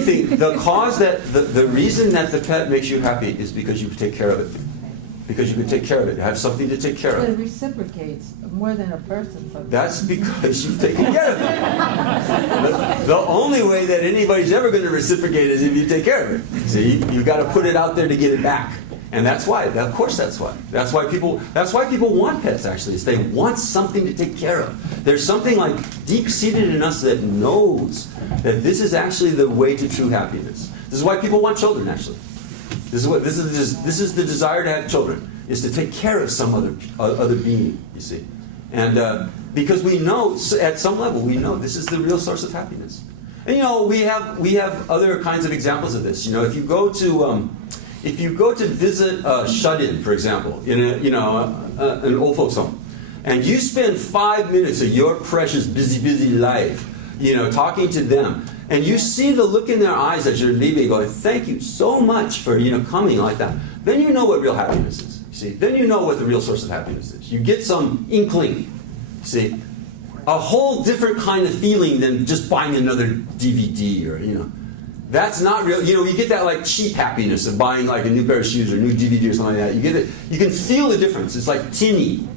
anything, the reason that the pet makes you happy is because you take care of it. Because you can take care of it. You have something to take care But it of. reciprocates more than a person sometimes. That's because you've taken care of it. The only way that anybody's ever going to reciprocate is if you take care of it. See, you've got to put it out there to get it back. And that's why. Of course, that's why. That's why people want pets. Actually, is they want something to take care of. There's something like deep-seated in us that knows that this is actually the way to true happiness. This is why people want children. Actually, this is the desire to have children, is to take care of some other being. You see, and because we know at some level we know this is the real source of happiness. And we have other kinds of examples of this. If you go to visit a shut-in, for example, in an old folks home, and you spend 5 minutes of your precious busy life, talking to them, and you see the look in their eyes as you're leaving, going, "Thank you so much for coming," like that. Then you know what real happiness is. You see, then you know what the real source of happiness is. You get some inkling. You see, a whole different kind of feeling than just buying another DVD or That's not real. You get that like cheap happiness of buying like a new pair of shoes or a new DVD or something like that. You get it. You can feel the difference. It's like tinny.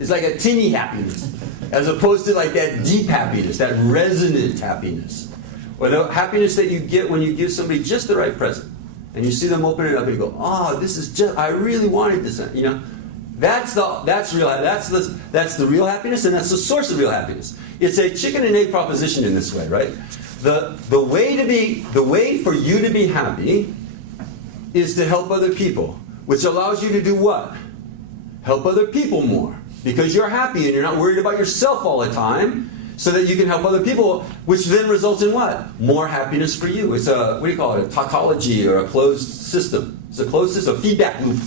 It's like a tinny happiness, as opposed to like that deep happiness, that resonant happiness, or the happiness that you get when you give somebody just the right present, and you see them open it up and you go, "Oh, this is I really wanted this." That's the real happiness, and that's the source of real happiness. It's a chicken and egg proposition in this way, right? The way for you to be happy is to help other people, which allows you to do what? Help other people more. Because you're happy and you're not worried about yourself all the time, so that you can help other people, which then results in what? More happiness for you. It's a tautology or a closed system. It's a closed system, a feedback loop,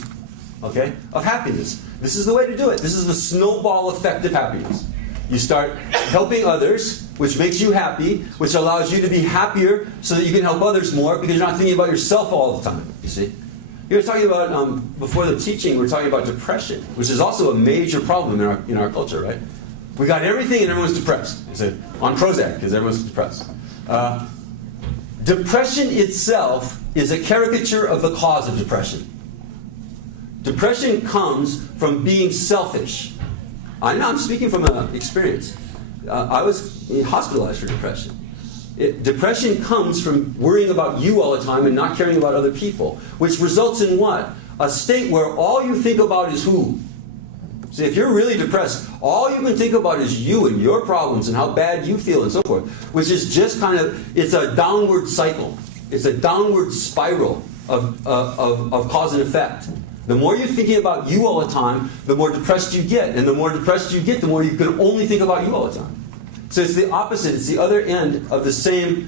okay, of happiness. This is the way to do it. This is the snowball effect of happiness. You start helping others, which makes you happy, which allows you to be happier so that you can help others more because you're not thinking about yourself all the time, you see. You were talking about, before the teaching, we were talking about depression, which is also a major problem in our culture, right? We got everything and everyone's depressed. You say, on Prozac, because everyone's depressed. Depression itself is a caricature of the cause of depression. Depression comes from being selfish. I'm speaking from experience. I was hospitalized for depression. Depression comes from worrying about you all the time and not caring about other people, which results in what? A state where all you think about is who? See, if you're really depressed, all you can think about is you and your problems and how bad you feel and so forth, which is just it's a downward cycle. It's a downward spiral of cause and effect. The more you're thinking about you all the time, the more depressed you get. And the more depressed you get, the more you can only think about you all the time. So it's the opposite. It's the other end of the same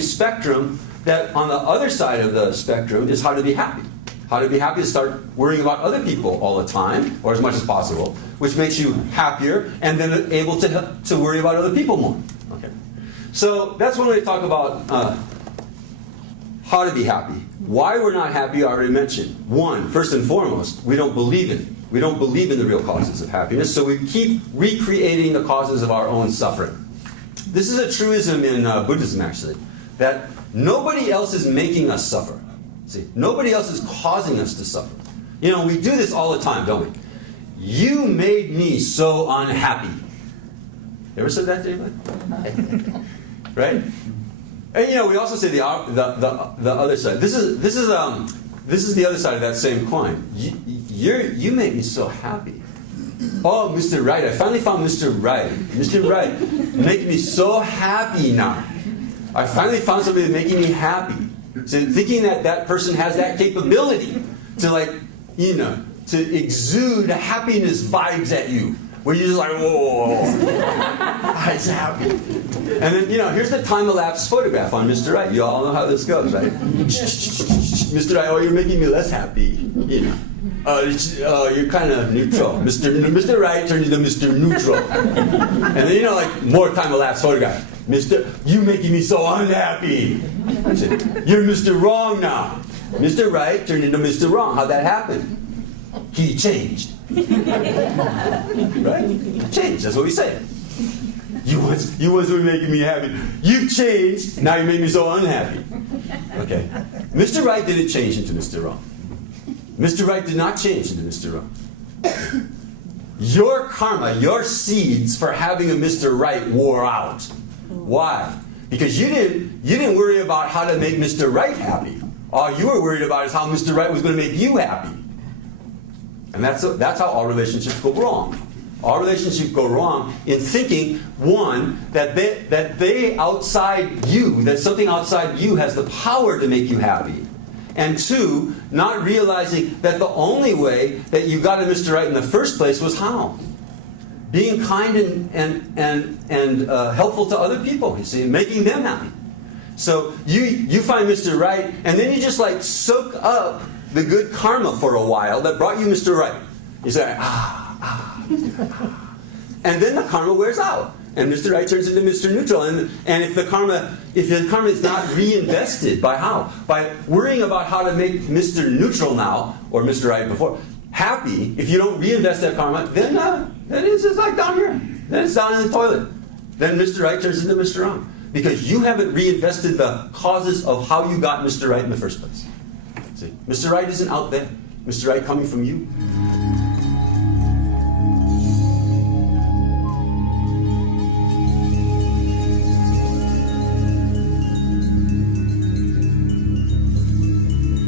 spectrum, that on the other side of the spectrum is how to be happy. How to be happy is start worrying about other people all the time, or as much as possible, which makes you happier and then able to worry about other people more. Okay. So that's one way to talk about how to be happy. Why we're not happy, I already mentioned. One, first and foremost, we don't believe in it. We don't believe in the real causes of happiness, so we keep recreating the causes of our own suffering. This is a truism in Buddhism, actually, that nobody else is making us suffer. See, nobody else is causing us to suffer. We do this all the time, don't we? You made me so unhappy. You ever said that to anybody? Right? And we also say the other side. This is the other side of that same coin. You make me so happy. Oh, Mr. Right, I finally found Mr. Right. Mr. Right, making me so happy now. I finally found somebody making me happy. So thinking that person has that capability to to exude happiness vibes at you. Where you're just like, whoa, I'm happy. And then, here's the time-elapse photograph on Mr. Right. You all know how this goes, right? Mr. Right, you're making me less happy. You're kind of neutral. Mr. Right turns into Mr. Neutral. And then, more time-elapse photograph. You making me so unhappy. You're Mr. Wrong now. Mr. Right turned into Mr. Wrong. How'd that happen? He changed. Right? Changed. That's what we say. You once were making me happy. You've changed. Now you make me so unhappy. Okay. Mr. Right didn't change into Mr. Wrong. Mr. Right did not change into Mr. Wrong. Your karma, your seeds for having a Mr. Right wore out. Why? Because you didn't worry about how to make Mr. Right happy. All you were worried about is how Mr. Right was going to make you happy. And that's how all relationships go wrong. All relationships go wrong in thinking, one, that they outside you, that something outside you has the power to make you happy. And two, not realizing that the only way that you got to Mr. Right in the first place was how? Being kind and helpful to other people, you see, making them happy. So you find Mr. Right, and then you just like soak up the good karma for a while that brought you Mr. Right. You say, and then the karma wears out. And Mr. Right turns into Mr. Neutral. And if the karma is not reinvested, by how? By worrying about how to make Mr. Neutral now, or Mr. Right before, happy, if you don't reinvest that karma, then it's just like down here. Then it's down in the toilet. Then Mr. Right turns into Mr. Wrong. Because you haven't reinvested the causes of how you got Mr. Right in the first place. See, Mr. Right isn't out there. Mr. Right coming from you.